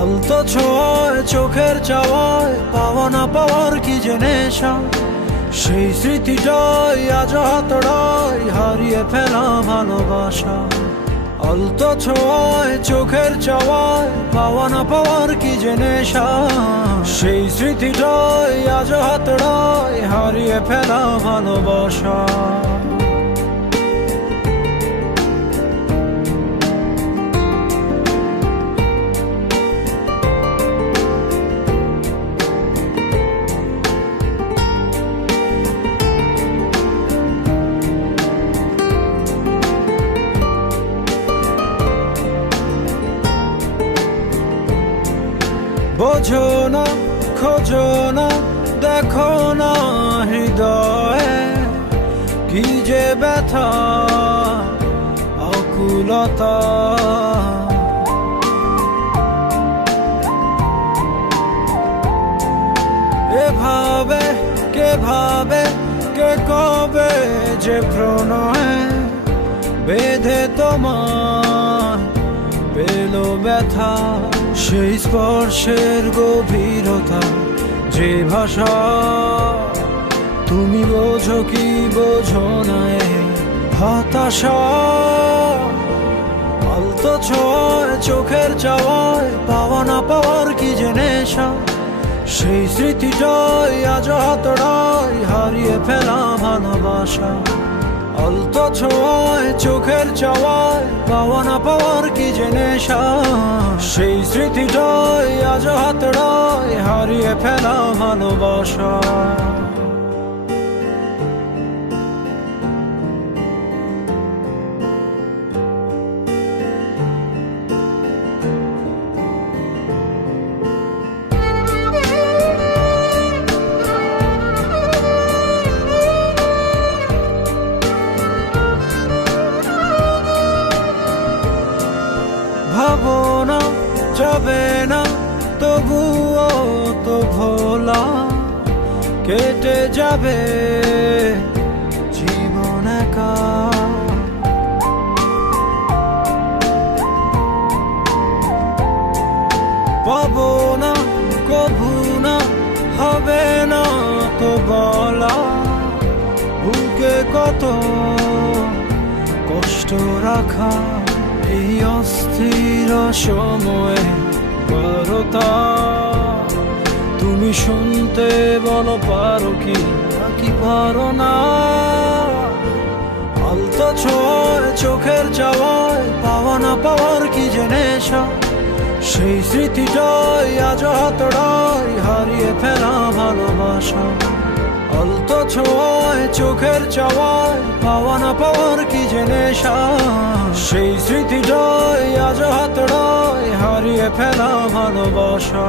আলতো ছোঁয়ায় চোখের চাওয়ায় পাওয়া না পাওয়ার কি যে নেশা, সেই স্মৃতিটাই আজ হাতড়ায় হারিয়ে ফেলা ভালোবাসা। আলতো ছোঁয়ায় চোখের চাওয়ায় পাওয়া না পাওয়ার কি যে নেশা, সেই স্মৃতিটাই আজ হাতড়ায় হারিয়ে ফেলা ভালোবাসা। বোঝো না, খোঁজো না, দেখো না হৃদয়ে কি যে ব্যথা আকুলতা। এভাবে কে ভাবে, কে কবে যে প্রণয়ে বেঁধে তোমার পেলো ব্যথা। সেই স্পর্শের গভীরতা, যে ভাষা তুমি বোঝো কি বোঝো না হতাশা। আলতো ছোঁয়ায় চোখের চাওয়ায় পাওয়া না পাওয়ার কি যে নেশা, সেই স্মৃতিটাই আজ হাতড়ায় হারিয়ে ফেলা ভালোবাসা। আলতো ছোঁয়ায় চোখের চাওয়ায় পাওয়া না পাওয়ার কি যে নেশা, সেই স্মৃতিটাই আজ হাতড়ায় হারিয়ে ফেলা ভালোবাসা। ভাবো না, যাবে না, তবুও তো ভোলা কেটে যাবে জীবন একা। পাবো না, কভু না, হবে না তো বলা, বুকে কত কষ্ট রাখা এই অস্থির সময়ে বারতা। তুমি শুনতে বলো পারো কি নাকি পারো না। আলতো ছোঁয়ায় চোখের চাওয়ায় পাওয়া না পাওয়ার কি যে নেশা, সেই স্মৃতিটাই আজ হাতড়ায় হারিয়ে ফেলা ভালোবাসা। আলতো ছোঁয়ায় চোখের চাওয়ায় পাওয়া না পাওয়ার কি যে নেশা, সেই স্মৃতিটাই আজ হাতড়ায় হারিয়ে ফেলা ভালোবাসা।